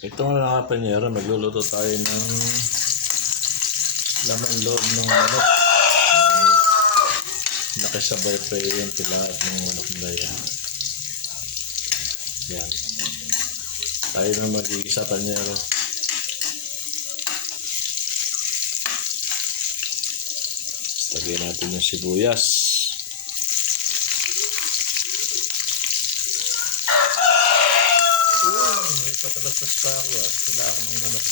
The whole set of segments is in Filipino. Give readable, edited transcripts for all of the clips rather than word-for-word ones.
Ito mga kapanyero, magluluto tayo ng laman loob ng manok. Nakisabay pa yung tilaat ng manok na yan. Yan. Tayo na mag-iisa panyero. Lagyan natin yung sibuyas. May patalastas pa ako Sila ako ng manok.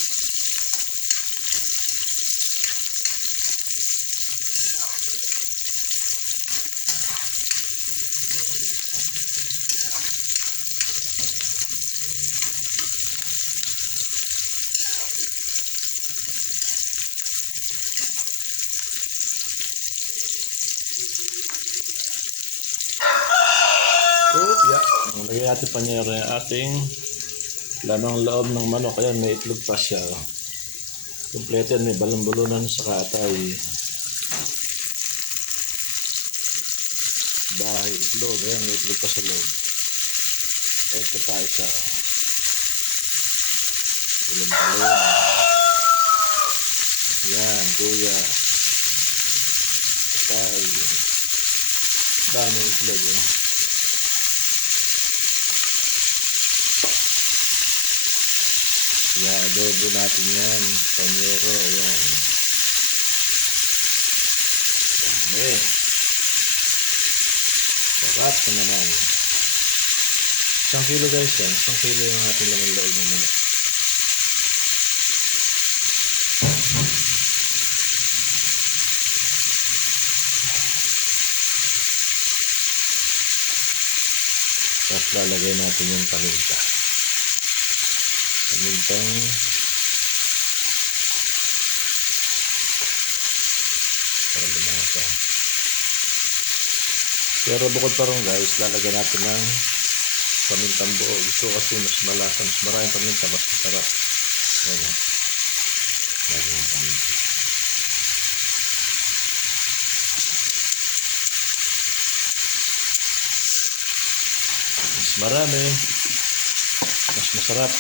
Lagyan natin panyero yung ating lamang loob ng manok. Ayan, may itlog pa siya. Kompleto yan, may balon-bulunan sa katay. Bahay itlog. Ayan, may itlog pa sa loob. Ito pa isa. Balon-bulunan. Yan, guya. Katay. Dami itlog. Adobo natin yan. Panyero. Yan. Dami. Sarap na naman. 1 kilo guys yan. 1 kilo yung ating laman loob ng manok. Tapos lalagay natin yung paminta. Pamintang para lumasa. Pero bukod pa rin guys, lalagyan natin ng pamintang buo. Ito kasi mas malasa, mas maraming paminta, mas masarap. Ayan. Lagyan ng paminta. Mas marami, mas masarap.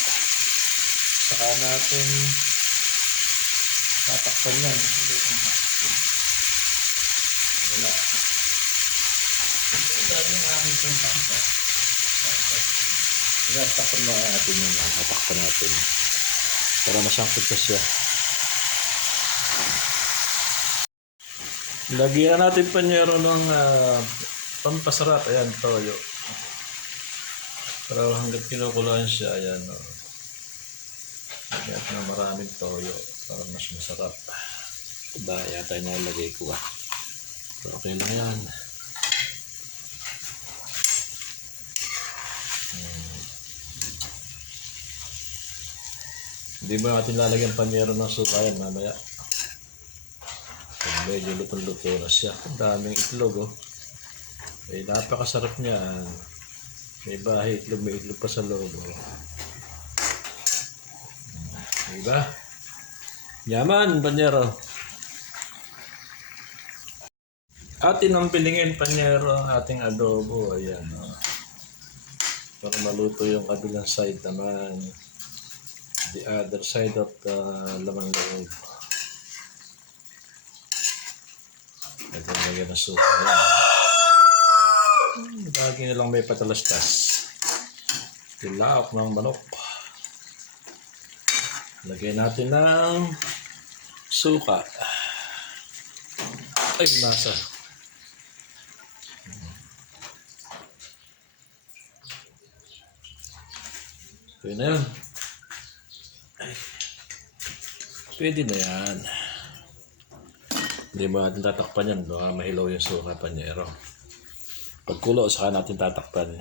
Saka natin tatakpan yan. Wala. Ito yung aking pantakpan. Tatakpan mo natin yan. Tatakpan natin. Para masangkot ka siya. Lagyan natin panyero ng pampasarap. Ayan, toyo. Pero hanggang kinukuluan siya, ayan. Lagyan natin ng maraming toyo para mas masarap. Iba yata yung nalagay ko Pero okay lang yan. Hindi ba natin lalagyan panyero ng suka yan mamaya? Medyo lutong-luto na siya. Ang daming itlog napakasarap niyan. May bahay itlog, may itlog pa sa loob Diba? Yaman, panyero. Atin ang pilingin, panyero, ang ating adobo. Ayan, para maluto yung kabilang side naman. The other side of the lamang loob. Ito lagyan na suka. Lagi nilang may patalastas. Tilaok ng manok. Lagyan natin ng suka. Ay, nasa. Pwede na yun. Pwede na yan. Hindi ba natin tatakpan yan? Baka mahilaw yung suka, panyero. Pagkulo, saka natin tatakpan.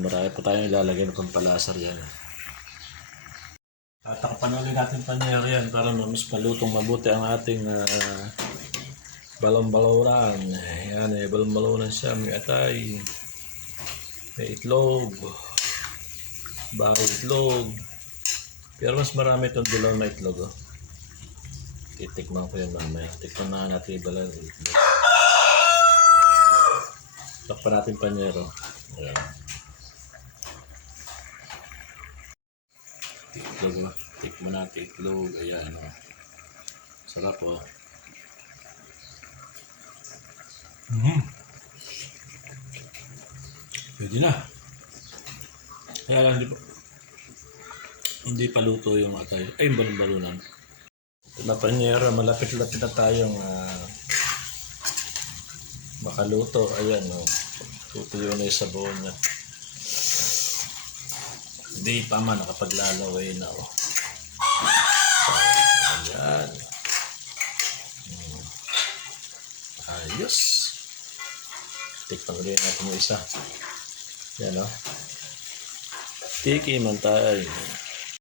Marami pa tayong ilalagay ng pampalasar yan. Tatakpan ulit natin panyero yan para mas palutong mabuti ang ating balon-balonan. Yan, balon-balonan siya. May atay, may itlog, bago itlog. Pero mas marami itong dilaw na itlog. Titikman ko yan mamaya. Tikman na natin yung balon itlog. Takpan natin panyero. Ayan. itlog. Oh. Tikman natin itlog. Ayan. Oh. Sarap oh. Pwede na. Kaya lang hindi pa luto yung atay. Ay, yung balon-balunan. Ito na panyera. Malapit-lapit na tayong makaluto. Ayan oh. Tutuyo na yung sabaw niya. Hindi pa man. Nakapaglalaway na oh. Ayan. Ayos. Tikman ulit natin yung isa. Yan o. Tiki man tayo.